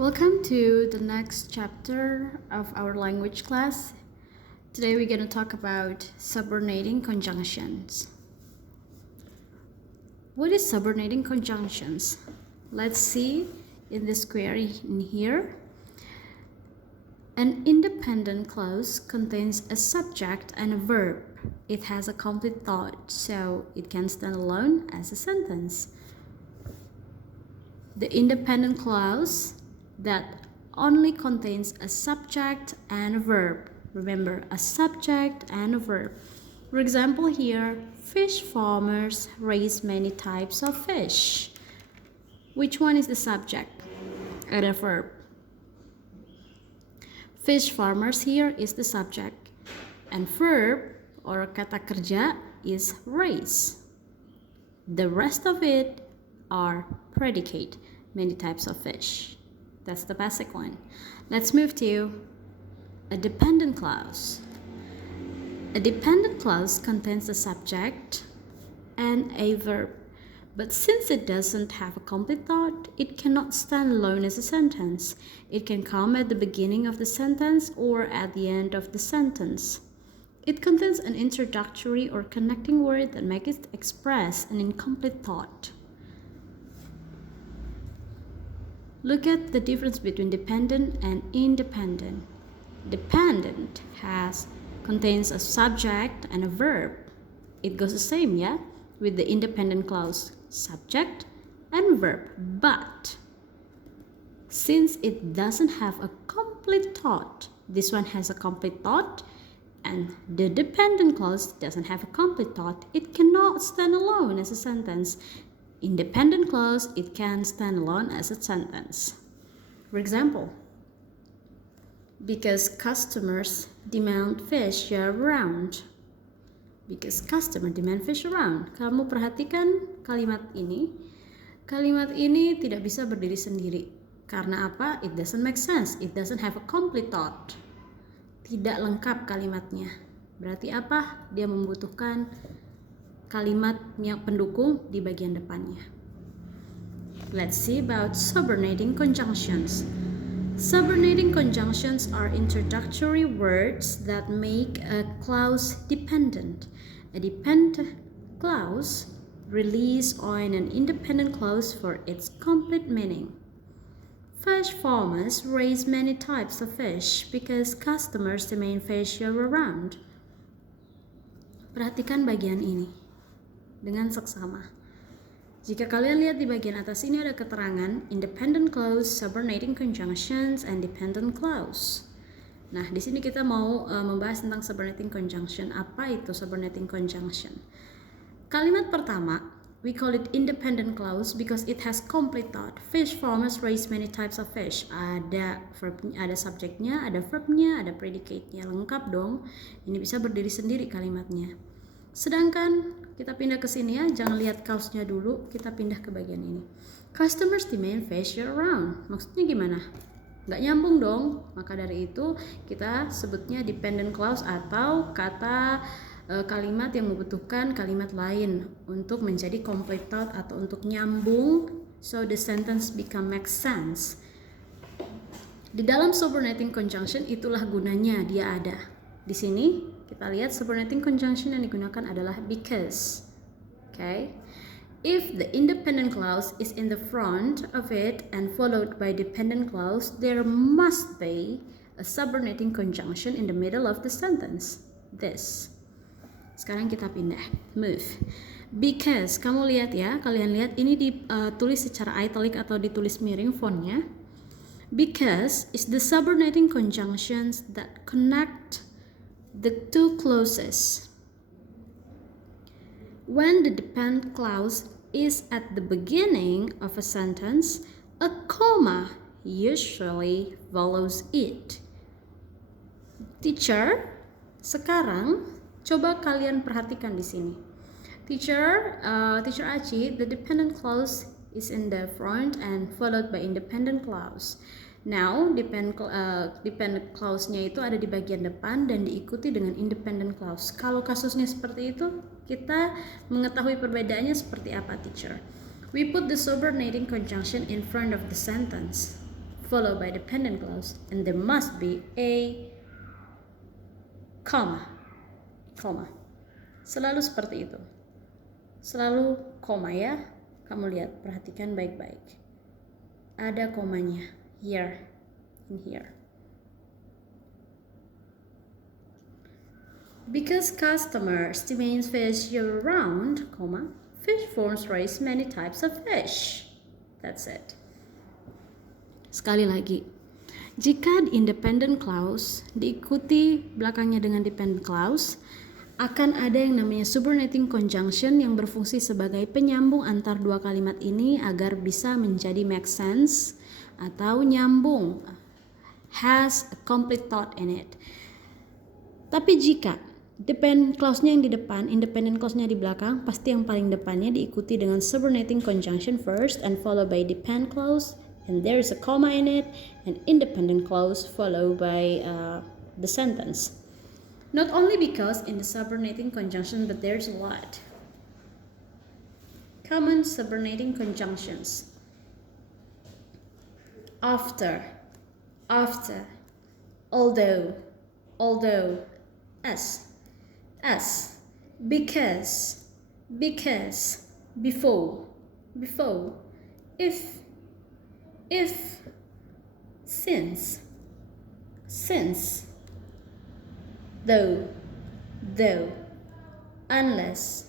Welcome to the next chapter of our language class. Today we're going to talk about subordinating conjunctions. What is subordinating conjunctions? Let's see in this query in here. An independent clause contains a subject and a verb. It has a complete thought, so it can stand alone as a sentence. The independent clause that only contains a subject and a verb. Remember, a subject and a verb. For example here, fish farmers raise many types of fish. Which one is the subject and a verb? Fish farmers here is the subject, and verb or kata kerja is raise. The rest of it are predicate, many types of fish. That's the basic one. Let's move to a dependent clause. A dependent clause contains a subject and a verb, but since it doesn't have a complete thought, it cannot stand alone as a sentence. It can come at the beginning of the sentence or at the end of the sentence. It contains an introductory or connecting word that makes it express an incomplete thought. Look at the difference between dependent and independent. Dependent contains a subject and a verb. It goes the same, yeah, with the independent clause, subject and verb. But since it doesn't have a complete thought, this one has a complete thought, and the dependent clause doesn't have a complete thought, it cannot stand alone as a sentence. Independent clause, it can stand alone as a sentence. For example, because customers demand fish year-round. Because customer demand fish around. Kamu perhatikan kalimat ini. Kalimat ini tidak bisa berdiri sendiri. Karena apa? It doesn't make sense. It doesn't have a complete thought. Tidak lengkap kalimatnya. Berarti apa? Dia membutuhkan kalimat yang pendukung di bagian depannya. Let's see about subordinating conjunctions. Subordinating conjunctions are introductory words that make a clause dependent. A dependent clause relies on an independent clause for its complete meaning. Fish farmers raise many types of fish because customers demand fish year-round. Perhatikan bagian ini dengan seksama. Jika kalian lihat di bagian atas ini ada keterangan independent clause, subordinating conjunctions, and dependent clause. Nah, di sini kita mau membahas tentang subordinating conjunction. Apa itu subordinating conjunction? Kalimat pertama, we call it independent clause because it has complete thought. Fish farmers raise many types of fish. Ada verbnya, ada subjeknya, ada verbnya, ada predicate-nya. Lengkap dong. Ini bisa berdiri sendiri kalimatnya. Sedangkan kita pindah ke sini ya, jangan lihat kausnya dulu, kita pindah ke bagian ini. Customers demand fish year-round. Maksudnya gimana? Nggak nyambung dong. Maka dari itu kita sebutnya dependent clause atau kata kalimat yang membutuhkan kalimat lain untuk menjadi complete thought atau untuk nyambung, so the sentence become make sense. Di dalam subordinating conjunction itulah gunanya dia ada. Di sini kita lihat subordinating conjunction yang digunakan adalah because. Okay? If the independent clause is in the front of it and followed by dependent clause, there must be a subordinating conjunction in the middle of the sentence. This. Sekarang kita pindah. Move. Because, kamu lihat ya, kalian lihat ini ditulis secara italic atau ditulis miring fontnya. Because is the subordinating conjunctions that connect the two clauses. When the dependent clause is at the beginning of a sentence, a comma usually follows it. Teacher, sekarang coba kalian perhatikan di sini. Teacher Aci, the dependent clause is in the front and followed by independent clause. Now, dependent clause-nya itu ada di bagian depan dan diikuti dengan independent clause. Kalau kasusnya seperti itu, kita mengetahui perbedaannya seperti apa, teacher? We put the subordinating conjunction in front of the sentence. followed by dependent clause, and there must be a comma. Selalu seperti itu. Selalu koma ya. Kamu lihat, perhatikan baik-baik. Ada komanya. Here, in here. Because customers demand fish year-round, fish farms raise many types of fish. That's it. Sekali lagi, jika independent clause diikuti belakangnya dengan dependent clause, akan ada yang namanya subordinating conjunction yang berfungsi sebagai penyambung antar dua kalimat ini agar bisa menjadi make sense atau nyambung, has a complete thought in it. Tapi jika dependent clause-nya yang di depan, independent clause-nya di belakang, pasti yang paling depannya diikuti dengan subordinating conjunction first and followed by depend clause, and there is a comma in it, and independent clause followed by the sentence. Not only because in the subordinating conjunction, but there's a lot. Common subordinating conjunctions. After, although, as, because, before, if, since, though, unless,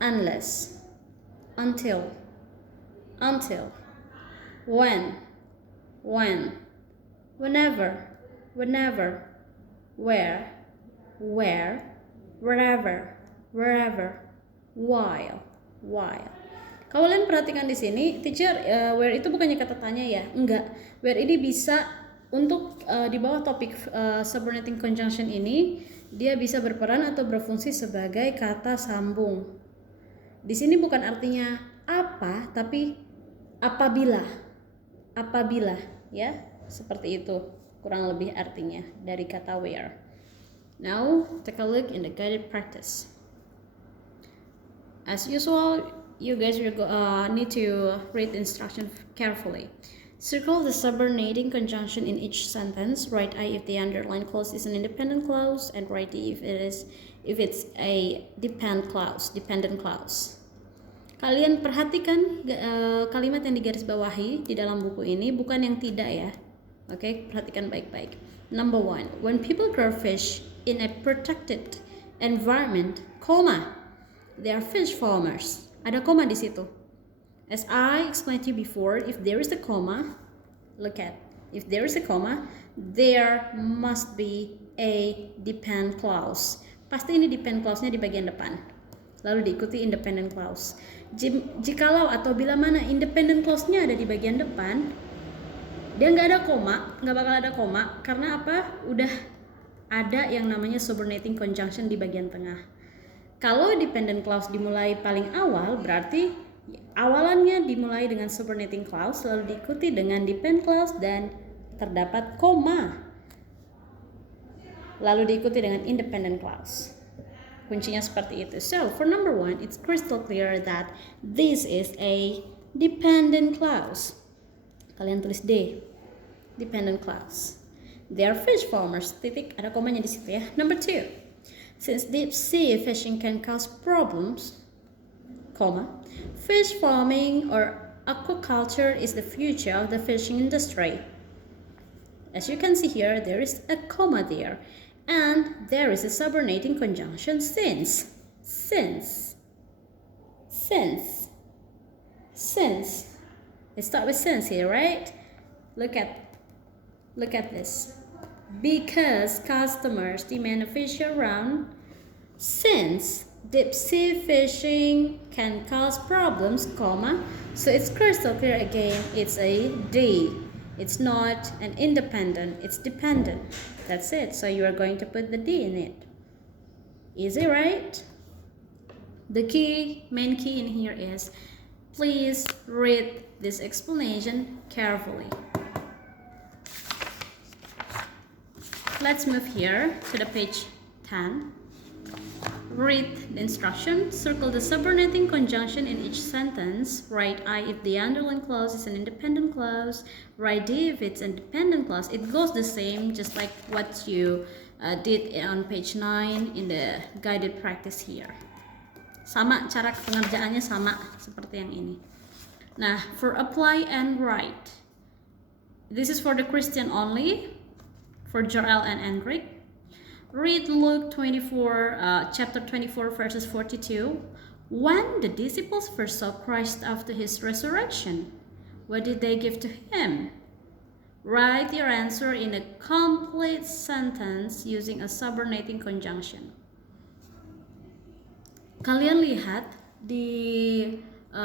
until, when, whenever, where, wherever, while. Kalau kalian perhatikan di sini, teacher, where itu bukannya kata tanya ya? Enggak. Where ini bisa untuk di bawah topik subordinating conjunction ini, dia bisa berperan atau berfungsi sebagai kata sambung. Di sini bukan artinya apa, tapi apabila, ya, seperti itu kurang lebih artinya dari kata where. Now, take a look in the guided practice. As usual, you guys need to read the instruction carefully. Circle the subordinating conjunction in each sentence. Write I if the underlined clause is an independent clause, and write D if it's a dependent clause. Kalian perhatikan kalimat yang digarisbawahi di dalam buku ini, bukan yang tidak ya. Oke, perhatikan baik-baik. Number 1, when people grow fish in a protected environment, they are fish farmers. Ada koma di situ. As I explained to you before, if there is a comma, if there is a comma, there must be a depend clause. Pasti ini depend clause-nya di bagian depan. Lalu diikuti independent clause. Jikalau atau bila mana independent clause-nya ada di bagian depan, dia nggak bakal ada koma, karena apa? Udah ada yang namanya subordinating conjunction di bagian tengah. Kalau dependent clause dimulai paling awal, berarti awalannya dimulai dengan subordinating clause, lalu diikuti dengan depend clause dan terdapat koma, lalu diikuti dengan independent clause. Kuncinya seperti itu. So for number 1, it's crystal clear that this is a dependent clause. Kalian tulis D, dependent clause. They are fish farmers. Titik, ada komanya di situ ya. Number 2, since deep sea fishing can cause problems, fish farming or aquaculture is the future of the fishing industry. As you can see here, there is a comma there, and there is a subordinating conjunction since. Let's start with since here, right? Look at this. Because customers demand a fish around, since deep sea fishing can cause problems, so it's crystal clear again, it's a D. It's not an independent, it's dependent. That's it. So you are going to put the D in it. Easy, right? The main key in here is, please read this explanation carefully. Let's move here to the page 10. Read the instruction, circle the subordinating conjunction in each sentence, write I if the underlined clause is an independent clause, write D if it's an independent clause. It goes the same, just like what you did on page 9 in the guided practice here. Sama, cara pengerjaannya sama seperti yang ini. Nah, for apply and write, this is for the Christian only, for Joel and Hendrik. Read Luke 24, chapter 24, verses 42. When the disciples first saw Christ after his resurrection, what did they give to him? Write your answer in a complete sentence using a subordinating conjunction. Kalian lihat di